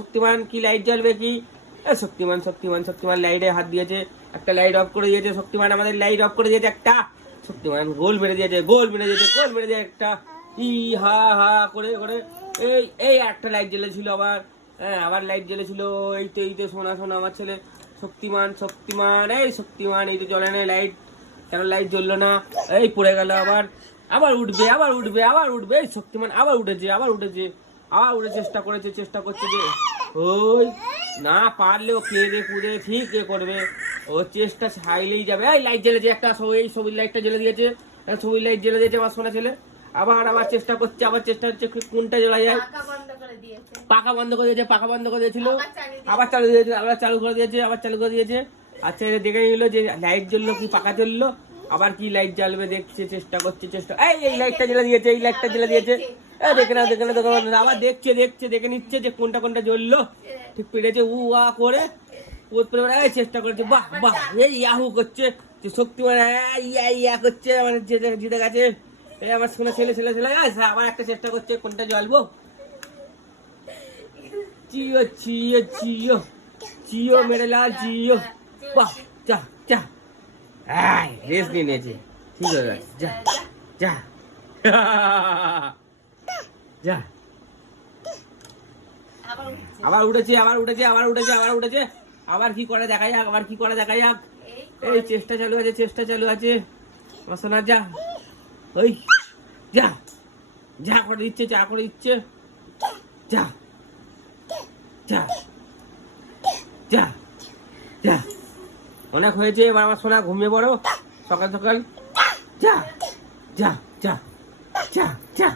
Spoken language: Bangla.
শক্তিমান কি লাইট জ্বলবে কি? শক্তিমান শক্তিমান শক্তিমান লাইটে হাত দিয়েছে, একটা লাইট অফ করে দিয়েছে। শক্তিমান আমাদের লাইট অফ করে দিয়েছে একটা। শক্তিমান গোল মেরে দিয়েছে, গোল মেরে দিয়েছে, গোল মেরে দিয়েছে একটা। ই হা হা করে করে এই এই একটা লাইট জ্বলেছিল আবার। হ্যাঁ, আবার লাইট জ্বলেছিল। এই তো সোনা সোনা আমার ছেলে শক্তিমান শক্তিমান। এই শক্তিমান এই তো জ্বলে না লাইট, কেন লাইট জ্বললো না? এই পড়ে গেল আবার। আবার উঠবে, আবার উঠবে, আবার উঠবে। এই শক্তিমান আবার উঠেছে, আবার উঠেছে, আবার উঠে চেষ্টা করছে যে ওই না পারলেও কেঁদে কুদে ঠিক এ করবে, ও চেষ্টা ছাইলেই যাবে। এই লাইট জ্বেলেছে একটা, এই সবুজ লাইটটা জ্বেলে দিয়েছে, সবুজ লাইট জ্বেলে দিয়েছে আমার সোনা ছেলে। আবার আবার চেষ্টা করছে, আবার চেষ্টা হচ্ছে কোনটা জ্বলা যায়। পাকা বন্ধ করে দিয়েছে, পাকা বন্ধ করে দিয়েছিল, আবার চালু দিয়েছে, আবার চালু করে দিয়েছে, আবার চালু করে দিয়েছে। আচ্ছা, এটা দেখে নিল যে লাইট জ্বললো কি পাকা জ্বললো, আবার কি লাইট জ্বালবে দেখছে, চেষ্টা করছে চেষ্টা। এই লাইটটা জ্বেলে দিয়েছে, এই লাইটটা জ্বেলে দিয়েছে। দেখে না দেখে না দেখে না, আবার দেখছে দেখছে দেখে নিচ্ছে যে কোনটা কোনটা জ্বললো। ঠিক পেরেছে, উ আ করে চেষ্টা করছে। বাহ বাহ, এই ইয়াহু করছে শক্তিমান, ইয়া ইয়া করছে, মানে জিতে গেছে। এই আমার শোনা ছেলে ছেলে ছেলে আবার একটা চেষ্টা করছে কোনটা জ্বলবো। চিও চিও চিও চিও মেরে লাল চিও। বাহ, যা যা, রেস নিয়ে নিয়েছে, ঠিক হয়ে গেছে। যা যা যা, আবার উঠেছে, আবার উঠেছে, আবার উঠেছে, আবার উঠেছে। আবার কি করে দেখা যাক, আবার কি করে দেখা যাক। এই চেষ্টা চালু আছে, চেষ্টা চালু আছে। শোনা যা, ওই যা যা করে দিচ্ছে, যা করে দিচ্ছে। যা যা যা যা, অনেক হয়েছে, এবার আমার সোনা ঘুমিয়ে পড়ো সকাল সকাল। যা যা যা যা যা।